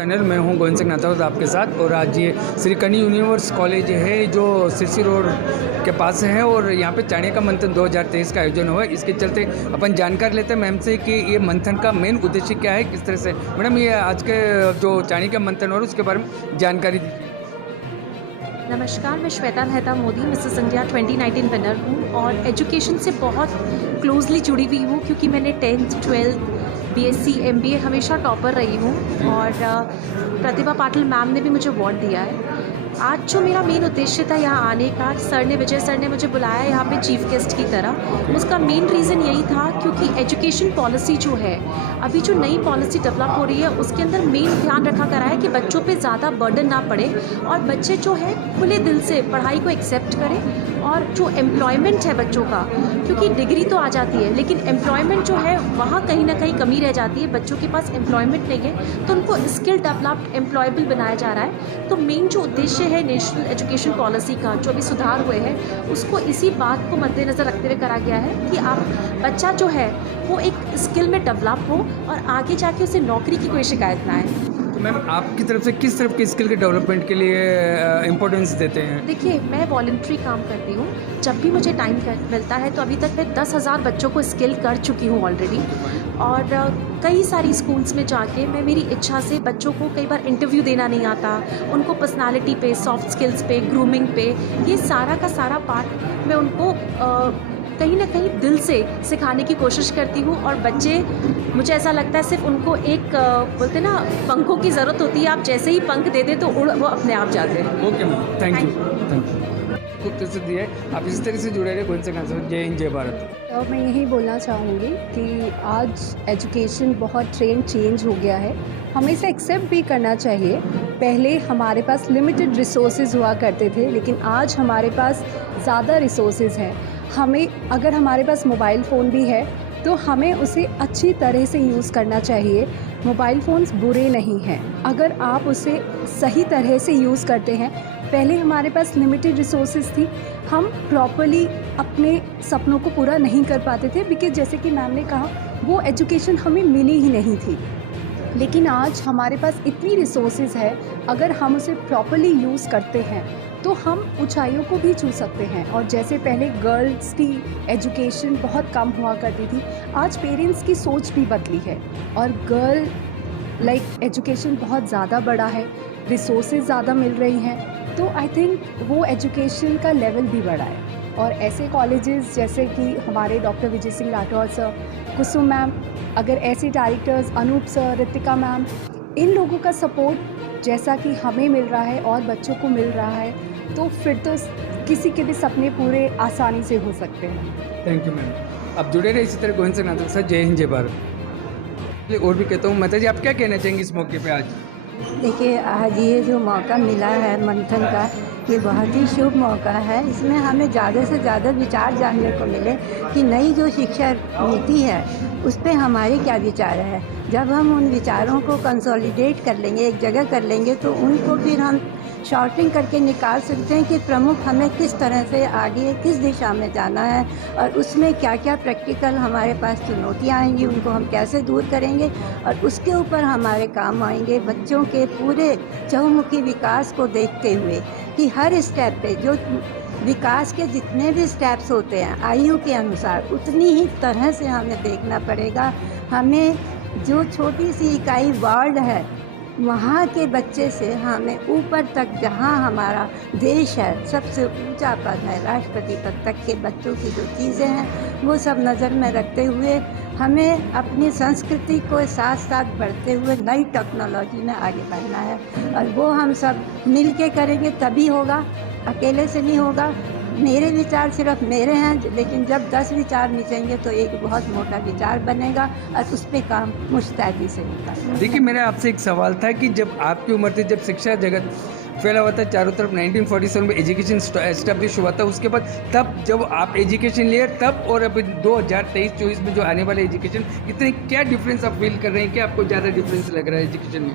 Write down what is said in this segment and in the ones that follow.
Channel मैं हूं गोविंद सिंह नाथावत आपके साथ। और आज ये श्री कनी यूनिवर्स कॉलेज है जो सिरसी रोड के पास है और यहाँ पे चाणक्य मंथन 2023 का आयोजन हुआ है। इसके चलते अपन जानकारी लेते हैं मैम से कि ये मंथन का मेन उद्देश्य क्या है, किस तरह से। मैडम, ये आज के जो चाणक्य मंथन हो रहा है उसके बारे में जानकारी दीजिए। नमस्कार, मैं Shweta Mehta Modi Mrs India 2019 winner हूँ और एजुकेशन से बहुत क्लोजली जुड़ी हुई हूँ क्योंकि मैंने 10th 12th BSc MBA हमेशा टॉपर रही हूँ और प्रतिभा पाटिल मैम ने भी मुझे अवार्ड दिया है। आज जो मेरा मेन उद्देश्य था यहाँ आने का, विजय सर ने मुझे बुलाया यहाँ पे चीफ गेस्ट की तरह। उसका मेन रीज़न यही था क्योंकि एजुकेशन पॉलिसी जो है, अभी जो नई पॉलिसी डेवलप हो रही है उसके अंदर मेन ध्यान रखा करा है कि बच्चों पे ज़्यादा बर्डन ना पड़े और बच्चे जो है खुले दिल से पढ़ाई को एक्सेप्ट करें। और जो एम्प्लॉयमेंट है बच्चों का, क्योंकि डिग्री तो आ जाती है लेकिन एम्प्लॉयमेंट जो है वहाँ कहीं ना कहीं कमी रह जाती है, बच्चों के पास एम्प्लॉयमेंट नहीं है तो उनको स्किल डेवलप्ड एम्प्लॉयबल बनाया जा रहा है। तो मेन जो उद्देश्य है नेशनल एजुकेशन पॉलिसी का, जो अभी सुधार हुए हैं, उसको इसी बात को मद्देनज़र रखते हुए करा गया है कि आप बच्चा जो है वो एक स्किल में डेवलप हो और आगे जाके उसे नौकरी की कोई शिकायत ना आए। तो मैम, आपकी तरफ से किस तरफ की स्किल के डेवलपमेंट के लिए इम्पोर्टेंस देते हैं? देखिए, मैं वॉलंटरी काम करती हूँ। जब भी मुझे टाइम मिलता है तो अभी तक मैं 10,000 बच्चों को स्किल कर चुकी हूँ ऑलरेडी। और कई सारी स्कूल्स में जाके मैं मेरी इच्छा से बच्चों को, कई बार इंटरव्यू देना नहीं आता, उनको पर्सनालिटी पे, सॉफ्ट स्किल्स पे, ग्रूमिंग पे, ये सारा का सारा पार्ट मैं उनको कहीं ना कहीं दिल से सिखाने की कोशिश करती हूँ। और बच्चे, मुझे ऐसा लगता है सिर्फ उनको एक बोलते ना पंखों की ज़रूरत होती है, आप जैसे ही पंख दे दें तो वो अपने आप जाते हैं। Okay ma'am, thank you. खूब तरह से दिया है, आप इस तरह से जुड़े रहे। कौन से कहा, जय हिंद, जय भारत। तो मैं यही बोलना चाहूँगी कि आज एजुकेशन बहुत ट्रेंड चेंज हो गया है, हमें इसे एक्सेप्ट भी करना चाहिए। पहले हमारे पास लिमिटेड रिसोर्सेज हुआ करते थे लेकिन आज हमारे पास ज़्यादा रिसोर्सेज हैं। हमें, अगर हमारे पास मोबाइल फ़ोन भी है तो हमें उसे अच्छी तरह से यूज़ करना चाहिए। मोबाइल फ़ोन्स बुरे नहीं हैं अगर आप उसे सही तरह से यूज़ करते हैं। पहले हमारे पास लिमिटेड रिसोर्सेज थी, हम प्रॉपर्ली अपने सपनों को पूरा नहीं कर पाते थे बिकॉज़ जैसे कि मैम ने कहा, वो एजुकेशन हमें मिली ही नहीं थी। लेकिन आज हमारे पास इतनी रिसोर्सेज है, अगर हम उसे प्रॉपर्ली यूज़ करते हैं तो हम ऊंचाइयों को भी छू सकते हैं। और जैसे पहले गर्ल्स की एजुकेशन बहुत कम हुआ करती थी, आज पेरेंट्स की सोच भी बदली है और गर्ल एजुकेशन बहुत ज़्यादा बड़ा है, रिसोर्सेज ज़्यादा मिल रही हैं, तो आई थिंक वो एजुकेशन का लेवल भी बढ़ा है। और ऐसे कॉलेजेस जैसे कि हमारे doctor Vijay Singh Rathore sir, Kusum ma'am, अगर ऐसे directors Anoop sir, Ritika ma'am, इन लोगों का सपोर्ट जैसा कि हमें मिल रहा है और बच्चों को मिल रहा है तो फिर तो किसी के भी सपने पूरे आसानी से हो सकते हैं। थैंक यू मैम, आप जुड़े रहे इसी तरह। गोविंद सिंह नाथावत सर, जय हिंद, जय भारत। और भी कहता हूँ, माता जी, आप क्या कहना चाहेंगे इस मौके पे आज? देखिए, आज ये जो मौका मिला है मंथन का, ये बहुत ही शुभ मौका है। इसमें हमें ज़्यादा से ज़्यादा विचार जानने को मिले कि नई जो शिक्षा नीति है उस पर हमारे क्या विचार है। जब हम उन विचारों को कंसोलिडेट कर लेंगे, एक जगह कर लेंगे, तो उनको फिर हम शॉर्टिंग करके निकाल सकते हैं कि प्रमुख हमें किस तरह से आगे, किस दिशा में जाना है और उसमें क्या क्या प्रैक्टिकल हमारे पास चुनौतियाँ आएंगी, उनको हम कैसे दूर करेंगे और उसके ऊपर हमारे काम आएंगे। बच्चों के पूरे चहुमुखी विकास को देखते हुए कि हर स्टेप पे जो विकास के जितने भी स्टेप्स होते हैं आयु के अनुसार, उतनी ही तरह से हमें देखना पड़ेगा। हमें जो छोटी सी इकाई वर्ल्ड है वहाँ के बच्चे से हमें ऊपर तक, जहाँ हमारा देश है सबसे ऊंचा पद है, राष्ट्रपति पद तक के बच्चों की जो चीज़ें हैं वो सब नज़र में रखते हुए हमें अपनी संस्कृति को साथ साथ बढ़ते हुए नई टेक्नोलॉजी में आगे बढ़ना है। और वो हम सब मिल के करेंगे तभी होगा, अकेले से नहीं होगा। मेरे विचार सिर्फ मेरे हैं, लेकिन जब 10 विचार मिलेंगे तो एक बहुत मोटा विचार बनेगा और उस पर काम मुस्तैदी से होगा। देखिए, मेरा आपसे एक सवाल था कि जब आपकी उम्र थी, जब शिक्षा जगत फैला हुआ था चारों तरफ, 1947 में एजुकेशन एस्टेब्लिश हुआ था, उसके बाद तब जब आप एजुकेशन लिए तब और अभी 2023-24 में जो आने वाले एजुकेशन, इतने क्या डिफरेंस आप फील कर रहे हैं? क्या आपको ज़्यादा डिफरेंस लग रहा है एजुकेशन में?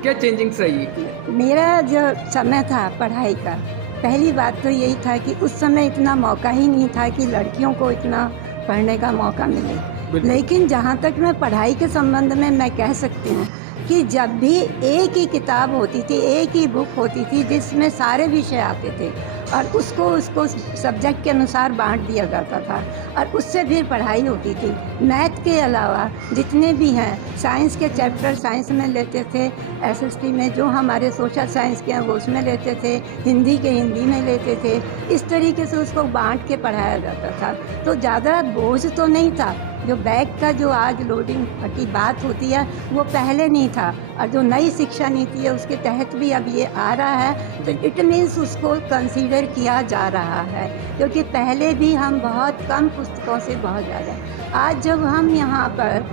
क्या चेंजिंग्स आई? मेरा जो समय था पढ़ाई का, पहली बात तो यही था कि उस समय इतना मौका ही नहीं था कि लड़कियों को इतना पढ़ने का मौका मिले। लेकिन जहाँ तक मैं पढ़ाई के संबंध में मैं कह सकती हूँ कि जब भी एक ही किताब होती थी, एक ही बुक होती थी जिसमें सारे विषय आते थे और उसको सब्जेक्ट के अनुसार बांट दिया जाता था और उससे फिर पढ़ाई होती थी। मैथ के अलावा जितने भी हैं साइंस के चैप्टर साइंस में लेते थे, एसएसटी में जो हमारे सोशल साइंस के हैं वो उसमें लेते थे, हिंदी के हिंदी में लेते थे। इस तरीके से उसको बांट के पढ़ाया जाता था, तो ज़्यादा बोझ तो नहीं था। जो बैग का जो आज लोडिंग की बात होती है वो पहले नहीं था, और जो नई शिक्षा नीति है उसके तहत भी अब ये आ रहा है, तो इट मीन्स उसको कंसीडर किया जा रहा है, क्योंकि पहले भी हम बहुत कम पुस्तकों से बहुत ज़्यादा। आज जब हम यहाँ पर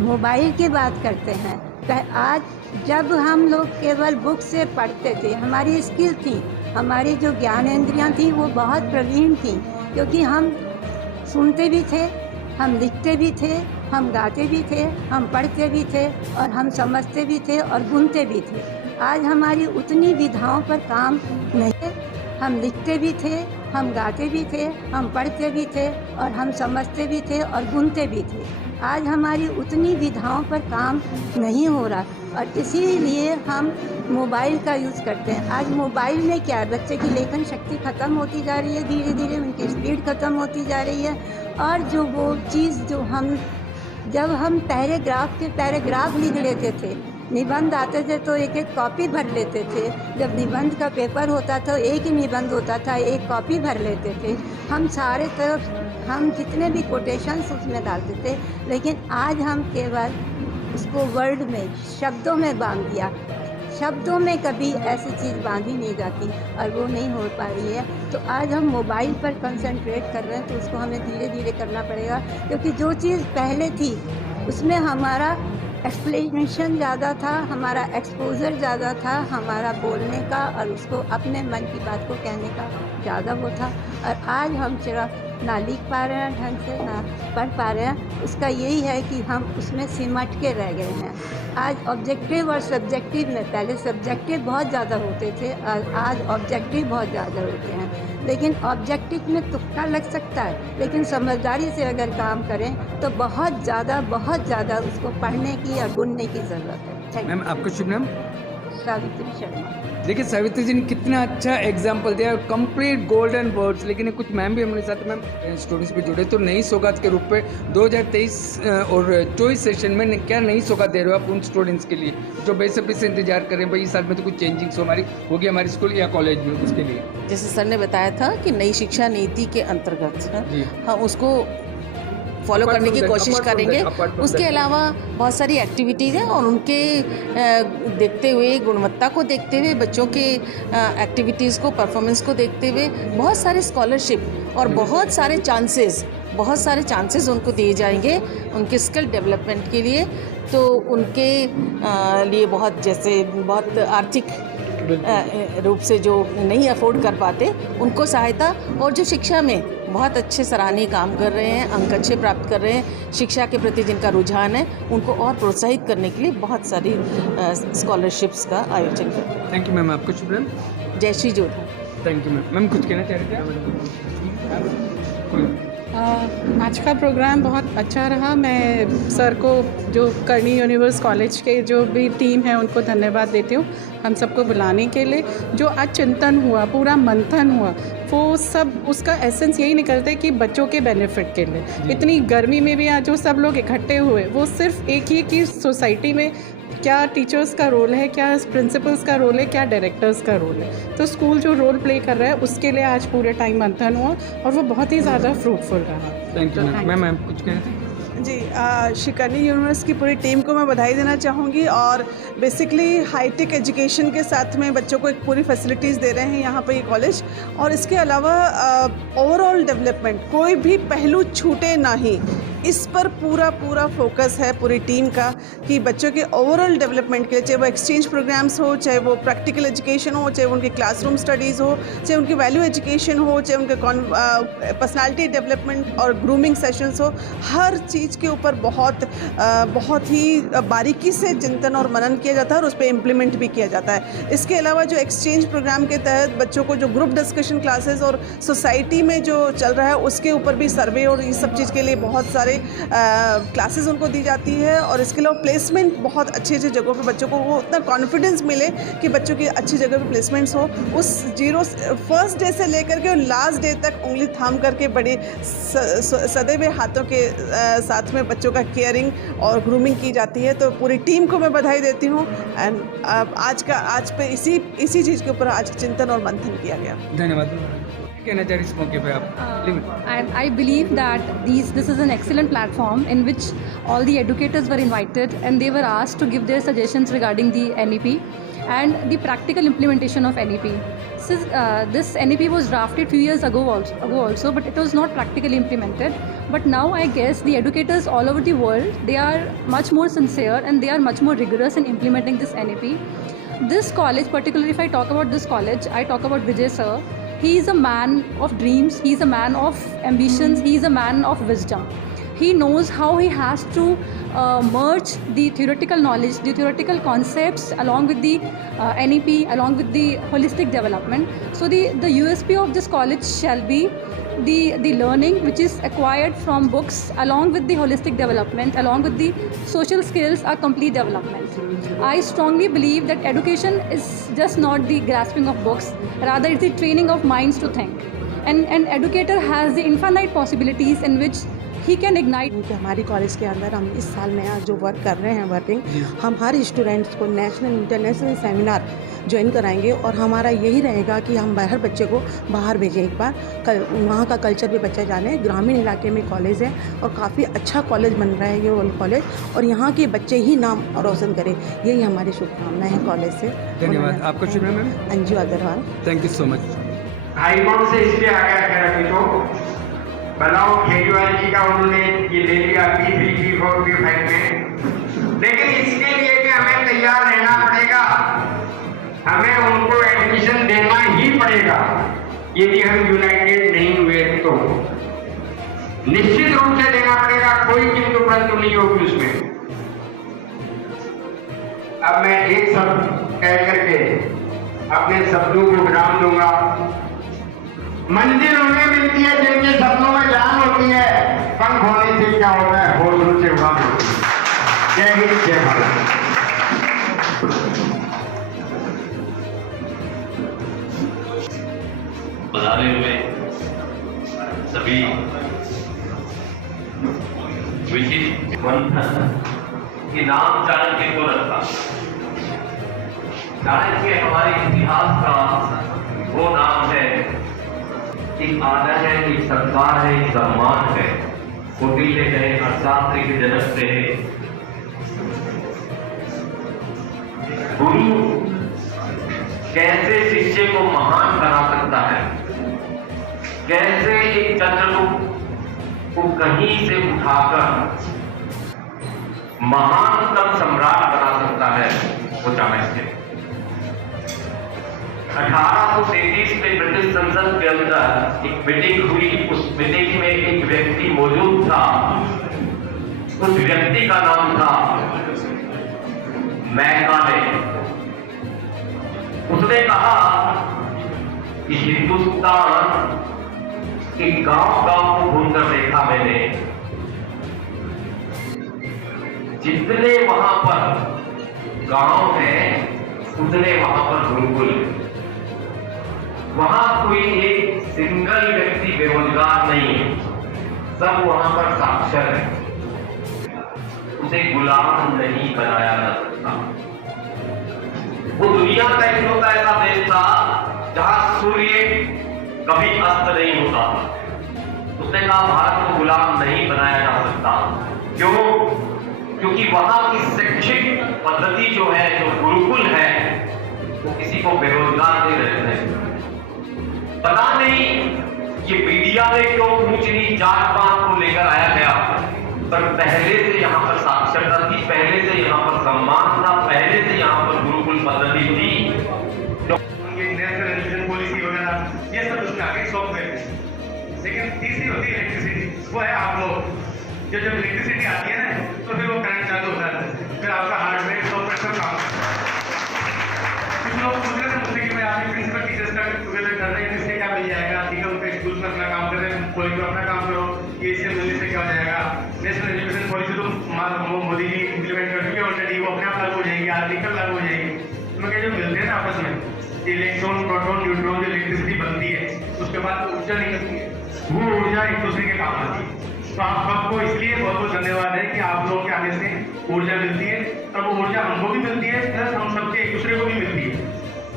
मोबाइल की बात करते हैं, आज जब हम लोग केवल बुक से पढ़ते थे, हमारी स्किल थी, हमारी जो ज्ञानेंद्रियाँ थी वो बहुत प्रवीण थी, क्योंकि हम सुनते भी थे, हम लिखते भी थे, हम गाते भी थे, हम पढ़ते भी थे और हम समझते भी थे और गुनते भी थे। आज हमारी उतनी विधाओं पर काम नहीं है। हम लिखते भी थे, हम गाते भी थे, हम पढ़ते भी थे और हम समझते भी थे और गुनते भी थे। आज हमारी उतनी विधाओं पर काम नहीं हो रहा और इसीलिए हम मोबाइल का यूज़ करते हैं। आज मोबाइल में क्या है, बच्चे की लेखन शक्ति ख़त्म होती जा रही है, धीरे धीरे उनकी स्पीड ख़त्म होती जा रही है। और जो वो चीज़ जो जब हम पैराग्राफ लिख लेते थे, निबंध आते थे तो एक एक कॉपी भर लेते थे। जब निबंध का पेपर होता था एक ही निबंध होता था, एक कॉपी भर लेते थे। हम सारे तरफ हम जितने भी कोटेशंस उसमें डालते थे, लेकिन आज हम केवल उसको वर्ड में, शब्दों में बांध दिया। शब्दों में कभी ऐसी चीज़ बांधी नहीं जाती और वो नहीं हो पा रही है। तो आज हम मोबाइल पर कंसंट्रेट कर रहे हैं, तो उसको हमें धीरे धीरे करना पड़ेगा, क्योंकि जो चीज़ पहले थी उसमें हमारा एक्सप्लेनेशन ज़्यादा था, हमारा एक्सपोजर ज़्यादा था, हमारा बोलने का और उसको अपने मन की बात को कहने का ज़्यादा वो था। और आज हम सिर्फ ना लिख पा रहे हैं ढंग से, ना पढ़ पा रहे हैं। उसका यही है कि हम उसमें सिमट के रह गए हैं। आज ऑब्जेक्टिव और सब्जेक्टिव में, पहले सब्जेक्टिव बहुत ज़्यादा होते थे और आज ऑब्जेक्टिव बहुत ज़्यादा होते हैं। लेकिन ऑब्जेक्टिव में तुक्का लग सकता है, लेकिन समझदारी से अगर काम करें तो बहुत ज़्यादा उसको पढ़ने की या गुनने की ज़रूरत है। मैम आपका शुभ नाम? सावित्री शर्मा। देखिए सावित्री जी ने कितना अच्छा एग्जाम्पल दिया, कंप्लीट गोल्डन वर्ड्स। लेकिन कुछ मैम भी हमारे साथ मैम स्टूडेंट्स पे जुड़े, तो नई सौगात के रूप में 2023 और 24 सेशन में क्या नई सौगात दे रहे हो आप उन स्टूडेंट्स के लिए जो बेसब्री से इंतजार कर रहे हैं भाई इस साल में तो कुछ चेंजिंग्स होगी हमारी स्कूल या कॉलेज में, उसके लिए? जैसे सर ने बताया था कि नई शिक्षा नीति के अंतर्गत हम उसको फॉलो करने की कोशिश करेंगे। उसके अलावा बहुत सारी एक्टिविटीज़ हैं और उनके देखते हुए, गुणवत्ता को देखते हुए, बच्चों के एक्टिविटीज़ को, परफॉर्मेंस को देखते हुए बहुत सारे स्कॉलरशिप और बहुत सारे चांसेस उनको दिए जाएंगे उनके स्किल डेवलपमेंट के लिए। तो उनके लिए बहुत आर्थिक रूप से जो नहीं अफोर्ड कर पाते उनको सहायता, और जो शिक्षा में बहुत अच्छे सराहनीय काम कर रहे हैं, अंक अच्छे प्राप्त कर रहे हैं, शिक्षा के प्रति जिनका रुझान है, उनको और प्रोत्साहित करने के लिए बहुत सारी स्कॉलरशिप्स का आयोजन करते हैं। Thank you ma'am. आपका शुभ नाम? Jayashree Jodha. Thank you ma'am. Ma'am कुछ कहना चाह रहे थे? आज का प्रोग्राम बहुत अच्छा रहा। मैं सर को, जो करनी यूनिवर्स कॉलेज के जो भी टीम है उनको धन्यवाद देती हूँ हम सबको बुलाने के लिए। जो आज चिंतन हुआ, पूरा मंथन हुआ, वो सब उसका एसेंस यही निकलता है कि बच्चों के बेनिफिट के लिए। इतनी गर्मी में भी आज जो सब लोग इकट्ठे हुए, वो सिर्फ एक ही कि सोसाइटी में क्या टीचर्स का रोल है, क्या प्रिंसिपल्स का रोल है, क्या डायरेक्टर्स का रोल है। तो स्कूल जो रोल प्ले कर रहा है उसके लिए आज पूरे टाइम मंथन हुआ और वो बहुत ही ज़्यादा फ्रूटफुल रहा। Thank you ma'am. मैम कुछ कहना थे? जी, शिकरनी यूनिवर्स की पूरी टीम को मैं बधाई देना चाहूँगी। और बेसिकली हाईटेक एजुकेशन के साथ में बच्चों को एक पूरी फैसिलिटीज़ दे रहे हैं यहाँ पर ये कॉलेज। और इसके अलावा ओवरऑल डेवलपमेंट, कोई भी पहलू छूटे ना ही, इस पर पूरा फोकस है पूरी टीम का कि बच्चों के ओवरऑल डेवलपमेंट के लिए, चाहे वो एक्सचेंज प्रोग्राम्स हो, चाहे वो प्रैक्टिकल एजुकेशन हो, चाहे उनके क्लासरूम स्टडीज़ हो, चाहे उनकी वैल्यू एजुकेशन हो, चाहे उनके पर्सनालिटी डेवलपमेंट और ग्रूमिंग सेशंस हो, हर चीज़ के ऊपर बहुत ही बारीकी से चिंतन और मनन किया जाता है और उस पर इम्प्लीमेंट भी किया जाता है। इसके अलावा जो एक्सचेंज प्रोग्राम के तहत बच्चों को जो ग्रुप डिस्कशन क्लासेस और सोसाइटी में जो चल रहा है उसके ऊपर भी सर्वे और इस सब चीज़ के लिए बहुत सारे सारे क्लासेस उनको दी जाती है और इसके अलावा प्लेसमेंट बहुत अच्छी अच्छी जगहों पे बच्चों को वो उतना कॉन्फिडेंस मिले कि बच्चों की अच्छी जगह पे प्लेसमेंट्स हो। उस फर्स्ट डे से लेकर के लास्ट डे तक उंगली थाम करके बड़े सदे हुए हाथों के साथ में बच्चों का केयरिंग और ग्रूमिंग की जाती है। तो पूरी टीम को मैं बधाई देती हूँ। एंड आज पे इसी चीज़ के ऊपर आज चिंतन और मंथन किया गया। धन्यवाद। कहना चाह रही इस मौके पे आप? And I believe that this is an excellent platform in which all the educators were invited and they were asked to give their suggestions regarding the NEP and the practical implementation of NEP. Since this NEP was drafted few years ago also, but it was not practically implemented. But now I guess the educators all over the world, they are much more sincere and they are much more rigorous in implementing this NEP. This college, particularly if I talk about this college, I talk about Vijay sir. He is a man of dreams, he is a man of ambitions, he is a man of wisdom. He knows how he has to merge the theoretical knowledge, the theoretical concepts along with the NEP, along with the holistic development. So the USP of this college shall be the learning which is acquired from books along with the holistic development, along with the social skills, are complete development. I strongly believe that education is just not the grasping of books, rather it's the training of minds to think. And an educator has the infinite possibilities in which he can ignite. कि हमारी college के अंदर हम इस साल में आज जो वर्क कर रहे हैं वर्किंग, हम हर स्टूडेंट्स को नेशनल इंटरनेशनल सेमिनार ज्वाइन कराएंगे और हमारा यही रहेगा कि हम हर बच्चे को बाहर भेजें एक बार, वहाँ का कल्चर भी बच्चा जाने। ग्रामीण इलाके में कॉलेज है और काफ़ी अच्छा कॉलेज बन रहा है ये वर्ल्ड कॉलेज, और यहाँ के बच्चे ही नाम रोशन करें, यही हमारी शुभकामनाएं हैं कॉलेज से। धन्यवाद। आपको शुभ नाम है? Anju Agarwal. Thank you so much. High court से इसलिए आ गया था अभी तो बनाओ केजरीवाल जी का उन्होंने ये ले लिया P3, P4, P5 में, लेकिन इसके लिए कि हमें तैयार रहना पड़ेगा, हमें उनको एडमिशन देना ही पड़ेगा। यदि हम यूनाइटेड नहीं हुए तो निश्चित रूप से देना पड़ेगा, कोई किंतु परंतु नहीं होगी उसमें। अब मैं एक शब्द कह करके अपने शब्दों को विराम दूंगा। मंजिल उन्हें मिलती है जिनके सपनों में जान होती है, पंख होने से क्या होता है, हौसलों से उड़ान होती है। जय हिंद, जय भारत। बनाने हुए सभी विशिष्ट मंथन के नाम चाणक्य को रखा। चाणक्य हमारे इतिहास का वो नाम है, एक आदर है, एक सत्कार है, एक सम्मान है। कौटिल्य कहे, अर्थशास्त्र के जनक रहे। गुरु कैसे शिष्य को महान बना सकता है, कैसे एक चंद्रगुप्त को कहीं से उठाकर महानतम सम्राट बना सकता है, वो चाणक्य। 1833 में ब्रिटिश संसद के अंदर एक मीटिंग हुई। उस मीटिंग में एक व्यक्ति मौजूद था, उस व्यक्ति का नाम था मैकाले। उसने कहा कि हिंदुस्तान के गांव-गांव को घूमकर देखा मैंने, जितने वहां पर गांव हैं उतने वहां पर गुरुकुल है। वहां कोई एक सिंगल व्यक्ति बेरोजगार नहीं है, सब वहां पर साक्षर है। उसे गुलाम नहीं बनाया जा सकता। वो दुनिया का इकलौता ऐसा देश था जहां सूर्य कभी अस्त नहीं होता। उसने कहा भारत को गुलाम नहीं बनाया जा सकता। क्यों? क्योंकि वहां की शैक्षिक पद्धति जो है, जो गुरुकुल है, वो किसी को बेरोजगार नहीं रखने। पता नहीं ये मीडिया में क्यों ऊंच नीच जात पात को लेकर आया गया, पर पहले से यहाँ पर साक्षरता थी, पहले से यहाँ पर सम्मान था, पहले से यहाँ पर गुरुकुल पद्धति थी। नेशनल पॉलिसी वगैरह ये सब उसमें आगे सॉफ्टवेयर। लेकिन तीसरी होती है इलेक्ट्रिसिटी, वो है आप लोग। जब इलेक्ट्रिसिटी आती है ना तो फिर वो करंट चालू होता है, फिर आपका हार्डवेयर सॉफ्टवेयर सब काम करता है। कुछ लोग पूछ रहे थे मुझसे कि मैं आपके प्रिंसिपल टीचर्स का टुगेदर कर रहे हैं, इससे क्या मिल जाएगा? ठीक है, उनके स्कूल में अपना काम कर रहे हैं, कोई तो अपना काम करो, ये इससे मिलने से क्या हो जाएगा? नेशनल एजुकेशन पॉलिसी तो मोदी जी इम्प्लीमेंट कर चुके हैं ऑलरेडी, वो अपने आप लागू हो जाएगी, आर्टिकल लागू हो जाएगी। उसमें क्या जो मिलते हैं ना आपस में, इलेक्ट्रॉन प्रोटॉन न्यूट्रॉन जो इलेक्ट्रिसिटी बनती है उसके बाद ऊर्जा निकलती है, वो ऊर्जा एक दूसरे के काम आती है। तो आप सबको इसलिए बहुत बहुत धन्यवाद है कि आप लोगों के आने से ऊर्जा मिलती है, और वो ऊर्जा हमको भी मिलती है, प्लस हम सबके एक दूसरे को भी मिलती है।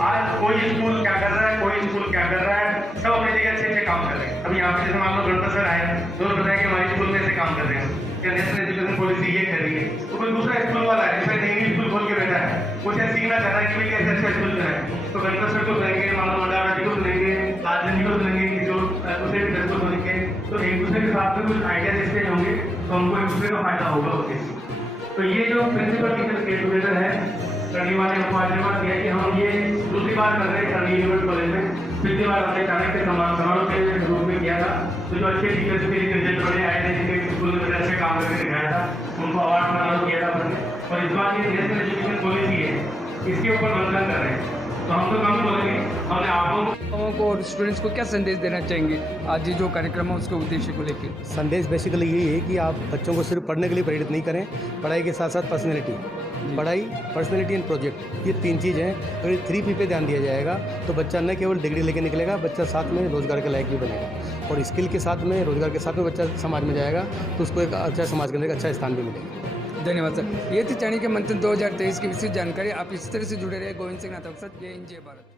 आज कोई स्कूल क्या कर रहा है, कोई स्कूल क्या कर रहा है, सब अपनी जगह अच्छे अच्छे काम कर रहे हैं। अभी यहाँ पे जैसे मान लो गणपत सर आए तो बताया कि हमारे स्कूल में ऐसे काम कर रहे हैं, या नेशनल एजुकेशन पॉलिसी ये कर रही है। तो कोई दूसरा स्कूल वाला है जिसमें इंग्लिश स्कूल खोल के बैठा है, वो शायद सीखना चाह रहा है कि भाई कैसे अच्छा स्कूल कराए, तो गणपत सर को सुनेंगे, मान लो मंडारा जी को सुनेंगे, लालचंद जी को सुनेंगे, किशोर दूसरे टीचर को सुनेंगे, तो एक दूसरे के साथ में कुछ आइडियाज एक्सचेंज होंगे, तो हमको एक दूसरे का फायदा होगा उससे। तो ये जो प्रिंसिपल टीचर गेट टुगेदर है, करनी वाले हमको आशीर्वाद दिया कि हम ये दूसरी बार कर रहे हैं करनी यूनिवर्सिटी कॉलेज में। पिछली बार हमने चाणक्य समारोह के रूप में किया था, तो जो अच्छे टीचर्स के रिजल्ट बड़े आए थे, जिनके स्कूल में अच्छे काम करके दिखाया था, उनको अवार्ड समारोह किया था हमने। और इस बार ये नेशनल एजुकेशन पॉलिसी है, इसके ऊपर मंथन कर रहे हैं, तो हम तो कम बोलेंगे, हमने आप को और स्टूडेंट्स को क्या संदेश देना चाहेंगे आज ये जो कार्यक्रम है उसके उद्देश्य को लेकर? संदेश बेसिकली यही है कि आप बच्चों को सिर्फ पढ़ने के लिए प्रेरित नहीं करें, पढ़ाई के साथ साथ पर्सनैलिटी, पढ़ाई, पर्सनैलिटी एंड प्रोजेक्ट, ये 3 चीज़ हैं। अगर 3P पे ध्यान दिया जाएगा तो बच्चा न केवल डिग्री लेके निकलेगा, बच्चा साथ में रोजगार के लायक भी बनेगा, और स्किल के साथ में, रोजगार के साथ में बच्चा समाज में जाएगा तो उसको एक अच्छा समाज के अंदर एक अच्छा स्थान भी मिलेगा। धन्यवाद सर। ये थी चाणक्य मंथन 2023 की विशेष जानकारी। आप इस तरह से जुड़े रहे। गोविंद सिंह नाथ, जय हिंद, जय भारत।